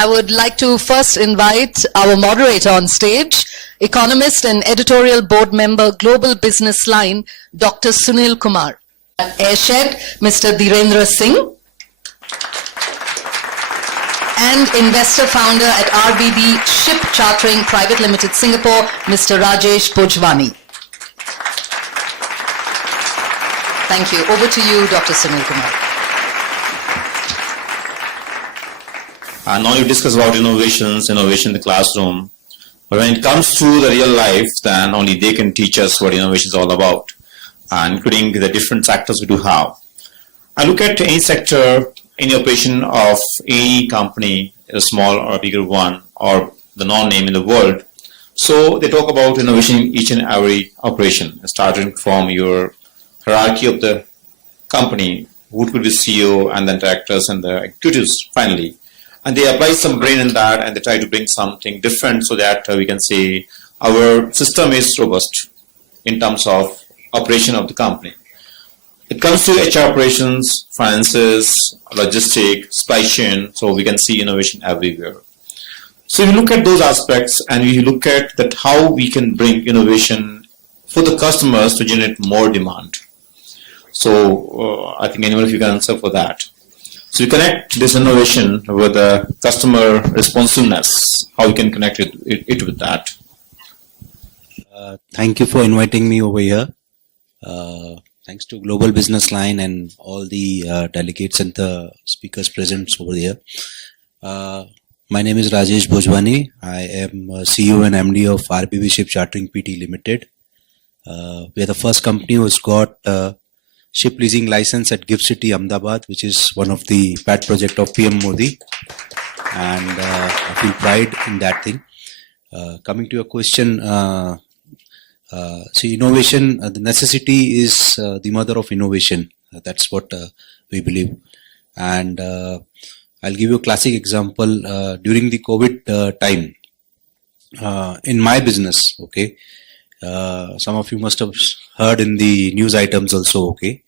I would like to first invite our moderator on stage, economist and editorial board member, Global Business Line, Dr. Sunil Kumar. At Airshed, Mr. Dheerendra Singh. And investor founder at RBB Ship Chartering Private Limited Singapore, Mr. Raajesh Bhojwani. Thank you. Over to you, Dr. Sunil Kumar. Now you discuss about innovation in the classroom. But when it comes to the real life, then only they can teach us what innovation is all about, including the different sectors we do have. I look at any sector, any operation of any company, a small or a bigger one, or the non-name in the world. So they talk about innovation in each and every operation, starting from your hierarchy of the company, who could be CEO, and then directors and the executives finally. And they apply some brain in that, and they try to bring something different so that we can say our system is robust in terms of operation of the company. It comes to HR operations, finances, logistics, supply chain, so we can see innovation everywhere. So if you look at those aspects and we look at that how we can bring innovation for the customers to generate more demand. So I think anyone of you can answer for that. So you connect this innovation with the customer responsiveness, how we can connect it with that. Thank you for inviting me over here. Thanks to Global Business Line and all the delegates and the speakers present over here. My name is Raajesh Bhojwani. I am CEO and MD of RBB Ship Chartering Pty Limited. We are the first company who's got ship leasing license at Gift City, Ahmedabad, which is one of the pet project of PM Modi, and I feel pride in that thing. Coming to your question, see, innovation, the necessity is the mother of innovation. That's what we believe. And I'll give you a classic example. During the COVID time, in my business, okay, some of you must have heard in the news items also, okay.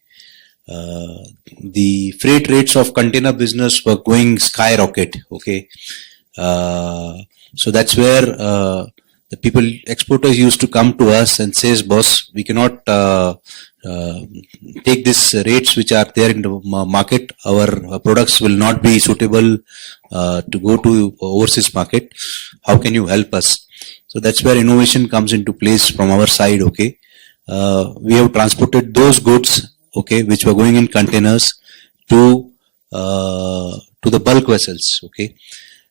The freight rates of container business were going skyrocket, okay. So that's where the people, exporters used to come to us and says, boss, we cannot take these rates which are there in the market. Our products will not be suitable to go to overseas market. How can you help us? So that's where innovation comes into place from our side, okay. We have transported those goods, okay, which were going in containers to the bulk vessels, okay.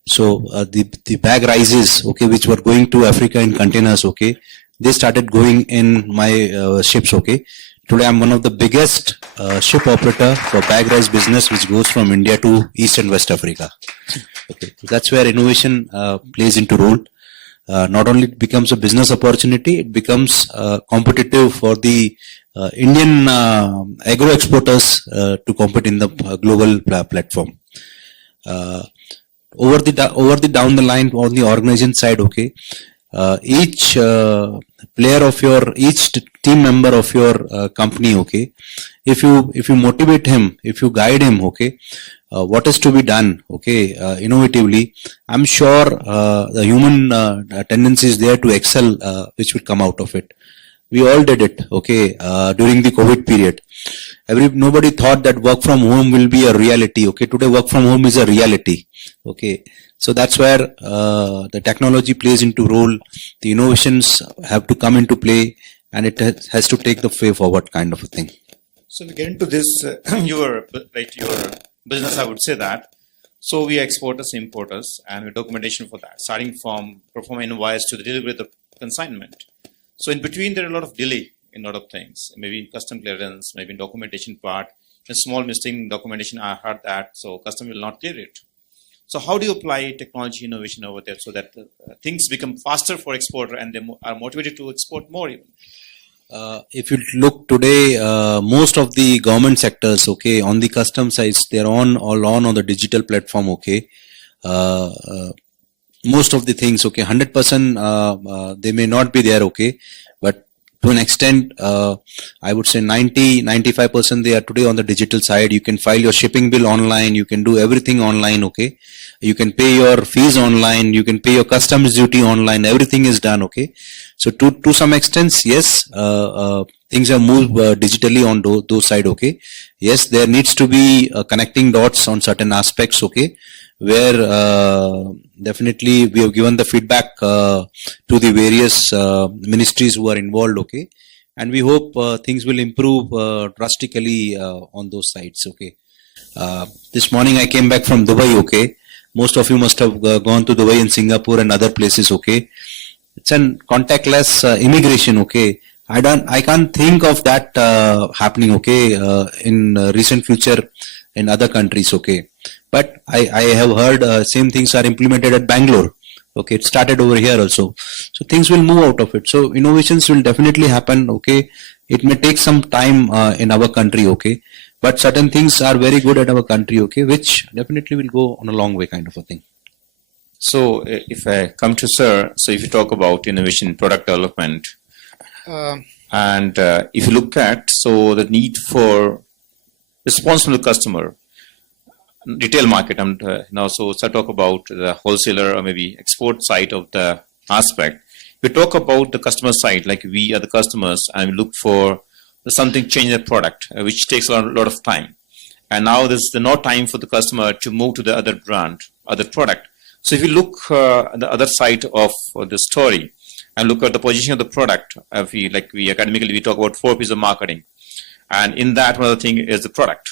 So the bag rises, okay, which were going to Africa in containers, okay, they started going in my ships, okay. Today I'm one of the biggest ship operator for bag rise business, which goes from India to East and West Africa. Okay, so that's where innovation plays into role. Not only it becomes a business opportunity, it becomes competitive for the Indian agro exporters to compete in the global platform. Over the down the line on the organization side, okay, each player of your, each team member of your company, okay, if you motivate him, if you guide him, okay, what is to be done, okay, innovatively, I'm sure the human tendency is there to excel, which will come out of it. We all did it, okay, during the COVID period. Nobody thought that work from home will be a reality, okay. Today work from home is a reality, okay. So that's where the technology plays into role. The innovations have to come into play, and it has to take the way forward, kind of a thing. So we get into this, your business, I would say that. So we are exporters, importers, and we documentation for that, starting from perform invoice to the delivery of the consignment. So in between, there are a lot of delay in a lot of things, maybe in custom clearance, maybe in documentation part. A small mistake in documentation, I heard that, so custom will not clear it. So how do you apply technology innovation over there so that things become faster for exporter and they are motivated to export more even? If you look today, most of the government sectors, okay, on the custom sides, they're all on the digital platform, okay. Most of the things, okay, 100% they may not be there, okay, but to an extent, I would say 95% they are today on the digital side. You can file your shipping bill online. You can do everything online. Okay. You can pay your fees online. You can pay your customs duty online. Everything is done. Okay. So to some extent, yes, things have moved digitally on those side. Okay. Yes, there needs to be connecting dots on certain aspects. Okay. Where definitely we have given the feedback to the various ministries who are involved, okay, and we hope things will improve drastically on those sides, okay. This morning I came back from Dubai, okay. Most of you must have gone to Dubai and Singapore and other places, okay. It's an contactless immigration, okay. I can't think of that happening, okay, in recent future in other countries, okay. But I have heard same things are implemented at Bangalore. Okay, it started over here also. So things will move out of it. So innovations will definitely happen. Okay, it may take some time in our country. Okay, but certain things are very good at our country. Okay, which definitely will go on a long way, kind of a thing. So if I come to Sir, so if you talk about innovation in product development, and if you look at so the need for response from the customer, retail market, now so talk about the wholesaler or maybe export side of the aspect. We talk about the customer side, like we are the customers and we look for something change in the product, which takes a lot of time. And now there's no time for the customer to move to the other brand, other product. So if you look at the other side of the story and look at the position of the product, we academically, we talk about 4 P's of marketing. And in that, one other thing is the product.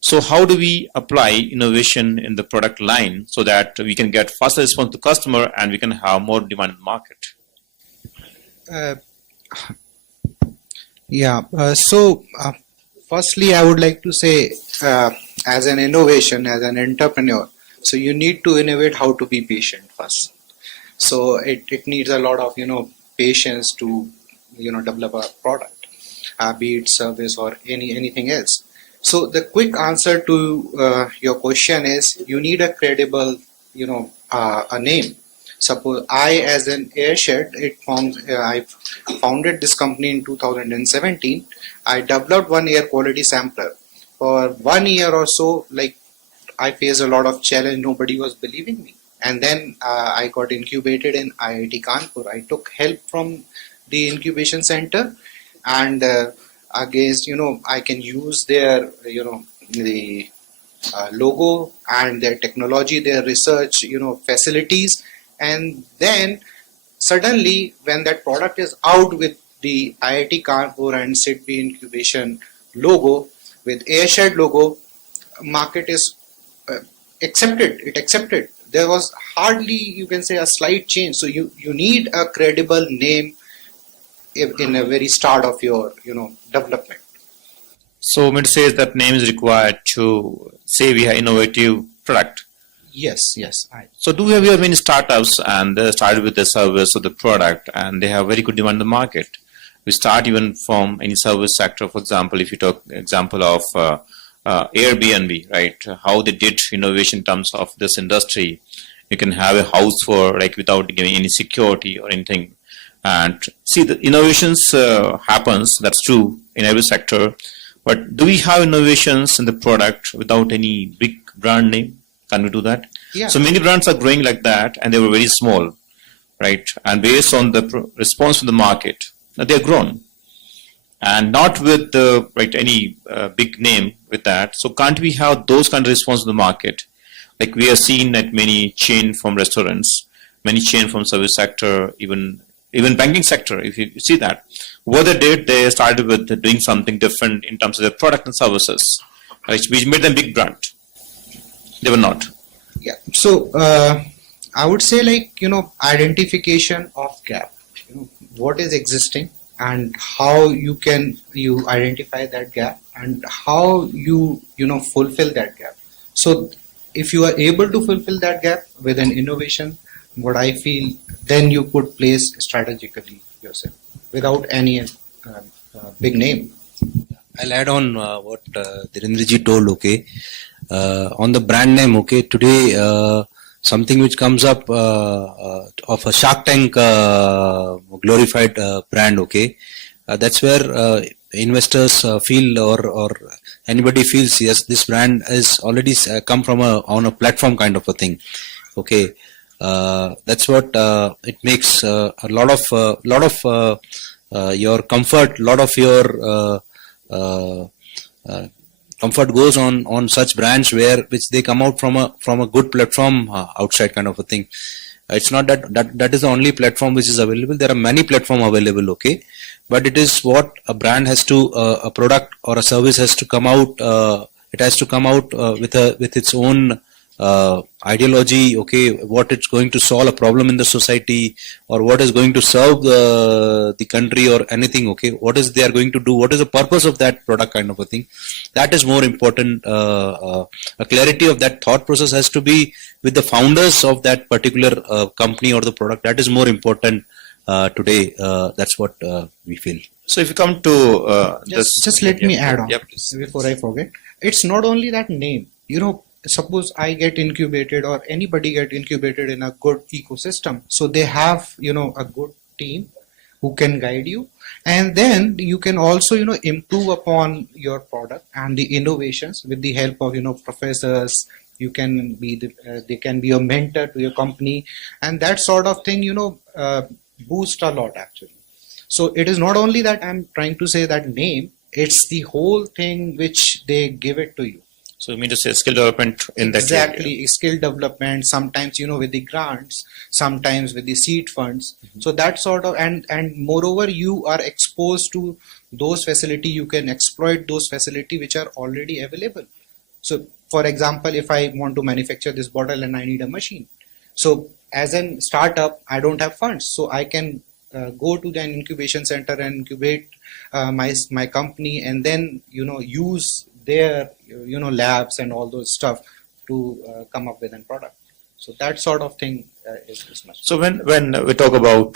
So how do we apply innovation in the product line so that we can get faster response to customer and we can have more demand in the market? Firstly, I would like to say, as an innovation, as an entrepreneur, so you need to innovate how to be patient first. So it needs a lot of, patience to, develop a product, be it service or anything else. So the quick answer to your question is you need a credible, a name. Suppose I, as an Airshed, I founded this company in 2017. I developed one air quality sampler. For 1 year or so, I faced a lot of challenge. Nobody was believing me. And then I got incubated in IIT Kanpur. I took help from the incubation center, and against, I can use their, the logo and their technology, their research, facilities. And then suddenly when that product is out with the IIT Kanpur and SIDBI incubation logo, with Airshed logo, market is accepted. It accepted. There was hardly, you can say, a slight change. So you need a credible name in a very start of your, development. So it says that name is required to say we have innovative product. Yes. So do we have many startups and they started with the service or the product and they have very good demand in the market? We start even from any service sector. For example, if you talk example of Airbnb, right? How they did innovation in terms of this industry. You can have a house for without giving any security or anything. And see, the innovations happens, that's true in every sector. But do we have innovations in the product without any big brand name? Can we do that? Yeah. So many brands are growing like that and they were very small, right? And based on the response from the market, they're grown. And not with any big name with that. So can't we have those kind of response to the market? Like we have seen at many chain from restaurants, many chain from service sector, even banking sector. If you see that, what they did, they started with doing something different in terms of their product and services, right? Which made them big brand. They were not. Yeah. So I would say identification of gap. What is existing and how you identify that gap and how you fulfill that gap. So if you are able to fulfill that gap with an innovation, what I feel, then you could place strategically yourself without any big name. I'll add on what Dheerendra ji told, okay. On the brand name, okay, today something which comes up of a Shark Tank glorified brand, okay. That's where investors feel or anybody feels, yes, this brand is already come from on a platform kind of a thing. Okay, that's what it makes a lot of your comfort, lot of your comfort goes on such brands which they come out from a good platform outside kind of a thing. It's not that is the only platform which is available. There are many platforms available. Okay, but it is what a brand has to, a product or a service has to come out. It has to come out with its own ideology. Okay, what it's going to solve a problem in the society, or what is going to serve the country or anything. Okay, what is they are going to do? What is the purpose of that product kind of a thing? That is more important. A clarity of that thought process has to be with the founders of that particular company or the product. That is more important today. That's what we feel. So if you come to Just let me add on, Yeah, please. before I forget. It's not only that name. Suppose I get incubated or anybody get incubated in a good ecosystem. So they have, a good team who can guide you. And then you can also, improve upon your product and the innovations with the help of, professors. You can be they can be a mentor to your company, and that sort of thing, boost a lot actually. So it is not only that I'm trying to say that name, it's the whole thing which they give it to you. So you mean to say skill development in that Exactly, area? skill development, sometimes, with the grants, sometimes with the seed funds. So that sort of, and moreover, you are exposed to those facility, you can exploit those facility which are already available. So for example, if I want to manufacture this bottle and I need a machine. So as a startup, I don't have funds. So I can go to the incubation center and incubate my company, and then, use their, labs and all those stuff to come up with a product. So that sort of thing is much. So when we talk about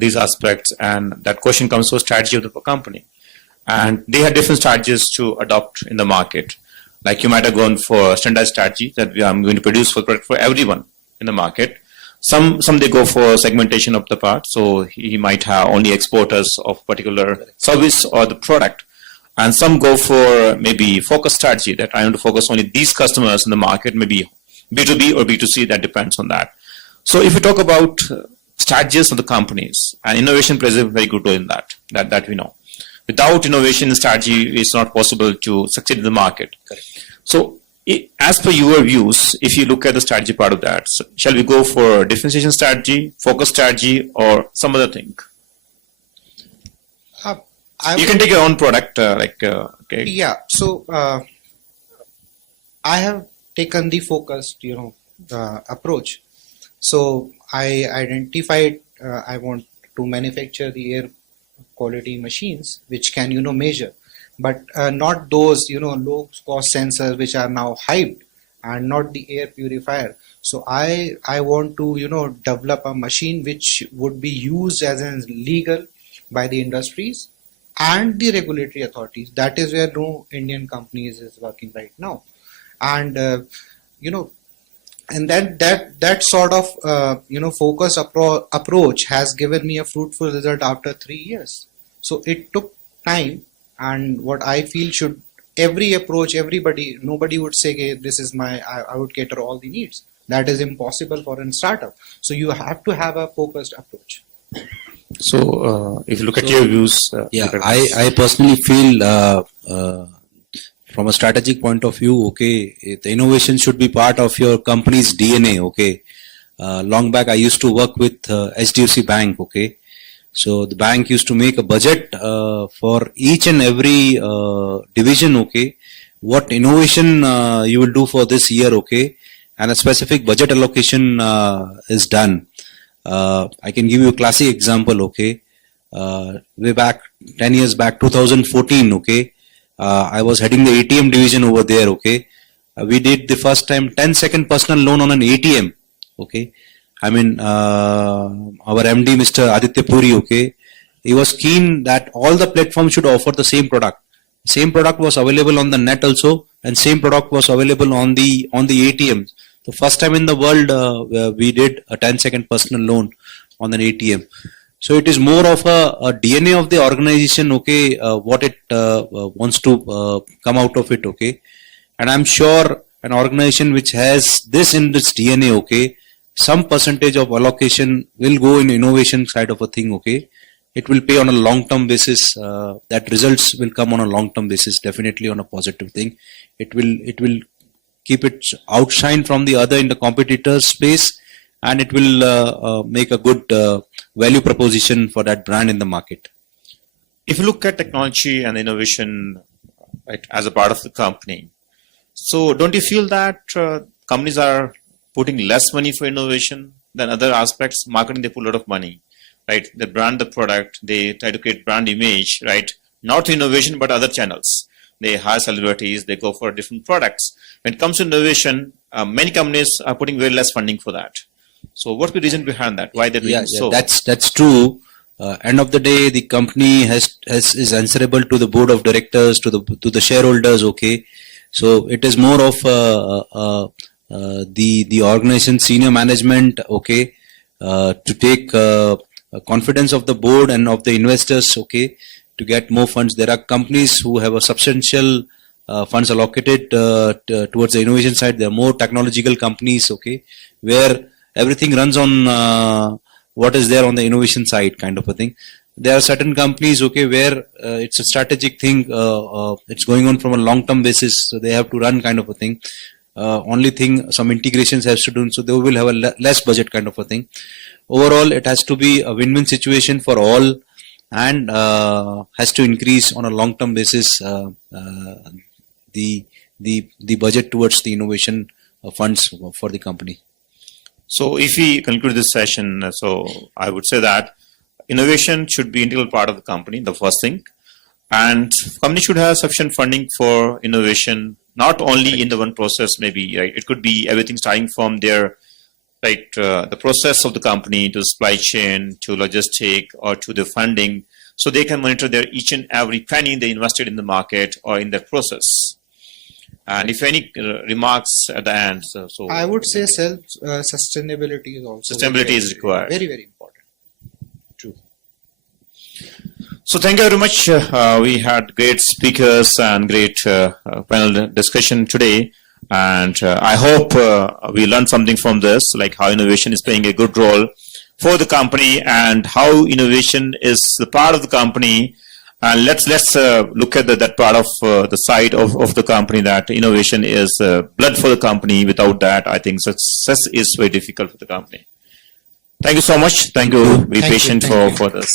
these aspects, and that question comes to strategy of the company, and they have different strategies to adopt in the market. Like you might have gone for standardized strategy that I'm going to produce for product for everyone in the market. Some they go for segmentation of the part, so he might have only exporters of particular service or the product, and some go for maybe focus strategy that I want to focus only these customers in the market, maybe B2B or B2C, that depends on that. So if you talk about strategies of the companies, and innovation plays a very good role in that we know. Without innovation strategy, it's not possible to succeed in the market. Correct. So as per your views, if you look at the strategy part of that, so shall we go for differentiation strategy, focus strategy, or some other thing? You can take your own product, okay. Yeah. So I have taken the focused, approach. So I identified I want to manufacture the air quality machines which can, measure, but not those, low cost sensors which are now hyped, and not the air purifier. So I want to, develop a machine which would be used as an legal by the industries and the regulatory authorities. That is where no Indian companies is working right now. And, and that sort of, focus approach has given me a fruitful result after 3 years. So it took time, and what I feel should every approach, nobody would say, okay, this is I would cater all the needs. That is impossible for a startup. So you have to have a focused approach. So if you look at your views, I personally feel from a strategic point of view, okay, the innovation should be part of your company's DNA. Okay, long back I used to work with HDFC Bank. Okay, so the bank used to make a budget for each and every division. Okay, what innovation you will do for this year. Okay, and a specific budget allocation is done. I can give you a classic example. Okay, way back 10 years back, 2014. Okay, I was heading the ATM division over there. Okay, we did the first time 10-second personal loan on an ATM. Okay, I mean our MD Mr. Aditya Puri. Okay, he was keen that all the platforms should offer the same product. Same product was available on the net also, and same product was available on the ATM. The first time in the world we did a 10-second personal loan on an ATM. So it is more of a DNA of the organization, okay, what it wants to come out of it, okay. And I'm sure an organization which has this in its DNA, okay, some percentage of allocation will go in innovation side of a thing, okay. It will pay on a long-term basis. That results will come on a long-term basis, definitely on a positive thing. It will keep it outshine from the other in the competitor space, and it will make a good value proposition for that brand in the market. If you look at technology and innovation, right, as a part of the company, so don't you feel that companies are putting less money for innovation than other aspects? Marketing, they put a lot of money, right? They brand the product, they try to create brand image, right? Not innovation, but other channels. They hire celebrities, they go for different products. When it comes to innovation, many companies are putting very less funding for that. So what's the reason behind that? Why they're doing so? That's true. End of the day, the company is answerable to the board of directors, to the shareholders. Okay, so it is more of the organization senior management. Okay, to take confidence of the board and of the investors. Okay, to get more funds. There are companies who have a substantial funds allocated towards the innovation side. There are more technological companies. Okay, where everything runs on what is there on the innovation side, kind of a thing. There are certain companies, okay, where it's a strategic thing. It's going on from a long-term basis, so they have to run, kind of a thing. Only thing, some integrations has to do, so they will have a less budget, kind of a thing. Overall, it has to be a win-win situation for all, and has to increase on a long-term basis the budget towards the innovation funds for the company. So if we conclude this session, so I would say that innovation should be an integral part of the company, the first thing. And company should have sufficient funding for innovation, not only in the one process, maybe, right? It could be everything starting from their, right, the process of the company to supply chain, to logistic, or to the funding. So they can monitor their each and every penny they invested in the market or in their process. And if any remarks at the end, so I would say sustainability is also sustainability is required. Very, very important. True. So thank you very much. We had great speakers and great panel discussion today. And I hope we learned something from this, like how innovation is playing a good role for the company and how innovation is the part of the company. And let's look at that part of the side of the company, that innovation is blood for the company. Without that, I think success is very difficult for the company. Thank you so much. Thank you. Be patient for this.